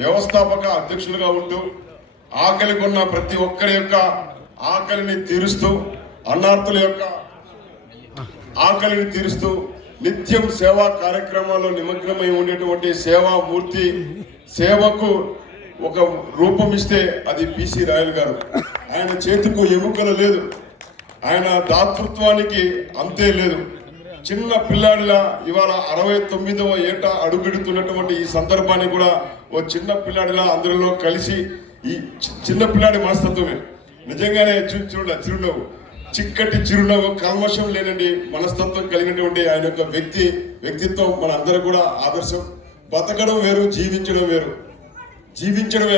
వ్యవస్థాపక అధ్యక్షులుగా ఉంటూ ఆకలి కొన్న ప్రతి ఒక్కరి యొక్క ఆకలిని తీరుస్తూ అన్నార్థుల యొక్క ఆకలిని తీరుస్తూ నిత్యం సేవా కార్యక్రమాల్లో నిమగ్నమై ఉండేటువంటి సేవామూర్తి సేవకు ఒక రూపం ఇస్తే అది పిసి రాయల్ గారు. ఆయన చేతికి ఎముకలు లేదు, ఆయన దాతృత్వానికి అంతే లేదు. చిన్న పిల్లాడిలా ఇవాళ 69వ ఏట అడుగెడుతున్నటువంటి ఈ సందర్భాన్ని కూడా ఓ చిన్న పిల్లాడిలా అందరిలో కలిసి ఈ చిన్న పిల్లాడి మనస్తత్వమే నిజంగానే చిరునవ్వు, చిక్కటి చిరునవ్వు, కల్మషం లేనండి మనస్తత్వం కలిగినటువంటి ఆయన యొక్క వ్యక్తిత్వం మన అందరూ కూడా ఆదర్శం. బతకడం వేరు, జీవించడం వేరు. జీవించడం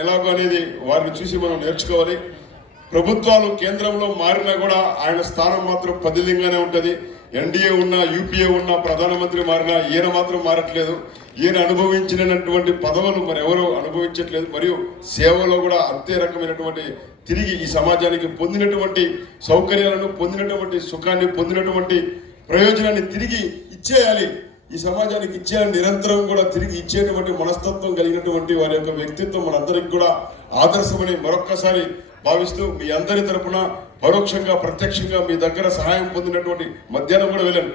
ఎలాగో అనేది వారిని చూసి మనం నేర్చుకోవాలి. ప్రభుత్వాలు కేంద్రంలో మారినా కూడా ఆయన స్థానం మాత్రం పదిలింగానే ఉంటుంది. ఎన్డీఏ ఉన్నా, యూపీఏ ఉన్నా, ప్రధానమంత్రి మారినా ఈయన మాత్రం మారట్లేదు. ఈయన అనుభవించినటువంటి పదవులు మరి ఎవరు అనుభవించట్లేదు. మరియు సేవలో కూడా అంతే రకమైనటువంటి తిరిగి ఈ సమాజానికి పొందినటువంటి సౌకర్యాలను, పొందినటువంటి సుఖాన్ని, పొందినటువంటి ప్రయోజనాన్ని తిరిగి ఇచ్చేయాలి. ఈ సమాజానికి ఇచ్చేయాలని నిరంతరం కూడా తిరిగి ఇచ్చేటువంటి మనస్తత్వం కలిగినటువంటి వారి యొక్క వ్యక్తిత్వం మనందరికి కూడా ఆదర్శమని మరొక్కసారి భావిస్తూ మీ అందరి తరపున పరోక్షంగా ప్రత్యక్షంగా మీ దగ్గర సహాయం పొందినటువంటి మధ్యాహ్నం కూడా వెళ్ళాను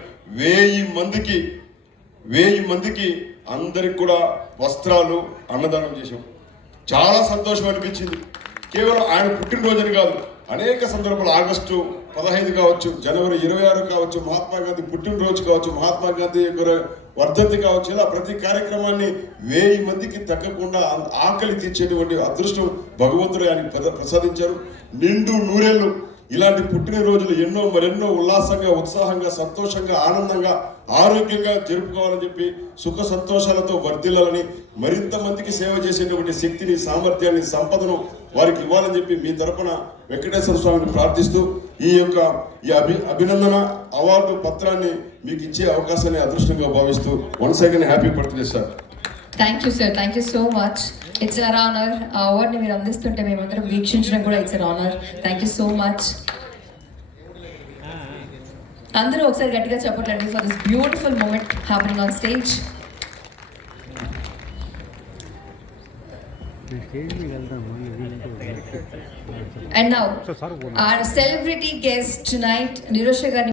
1000 మందికి అందరికి కూడా వస్త్రాలు అన్నదానం చేశాం. చాలా సంతోషం అనిపించింది. కేవలం ఆయన పుట్టినరోజుని కాదు, అనేక సందర్భాలు ఆగస్టు 15 కావచ్చు, జనవరి 26 కావచ్చు, మహాత్మా గాంధీ పుట్టినరోజు కావచ్చు, మహాత్మా గాంధీ వర్ధంతి కావచ్చు, ఇలా ప్రతి కార్యక్రమాన్ని 1000 మందికి తగ్గకుండా ఆకలి తీర్చేటువంటి అదృష్టం భగవంతుడు ఆయన ప్రసాదించారు. నిండు నూరేళ్లు ఇలాంటి పుట్టినరోజులు ఎన్నో మరెన్నో ఉల్లాసంగా, ఉత్సాహంగా, సంతోషంగా, ఆనందంగా, ఆరోగ్యంగా జరుపుకోవాలని చెప్పి సుఖ సంతోషాలతో వర్ధిల్లాలని, మరింత మందికి సేవ చేసేటువంటి శక్తిని, సామర్థ్యాన్ని, సంపదను వారికి ఇవ్వాలని చెప్పి మీ తరపున వెంకటేశ్వర స్వామిని ప్రార్థిస్తూ ఈ అభినందన అవార్డు పత్రాన్ని మీకు ఇచ్చే అవకాశాన్ని అదృష్టంగా భావిస్తూ once again happy birthday sir. Thank you sir, thank you so much. It's an honour. ఆ అవార్డ్ని మీరు అందిస్తుంటే మేమందరం వీక్షించడం కూడా it's an honour. Thank you so much. అందరూ ఒకసారి గట్టిగా చెప్పట్లండి for this beautiful moment happening on stage. And now, our celebrity guest tonight, Nirosha Garu.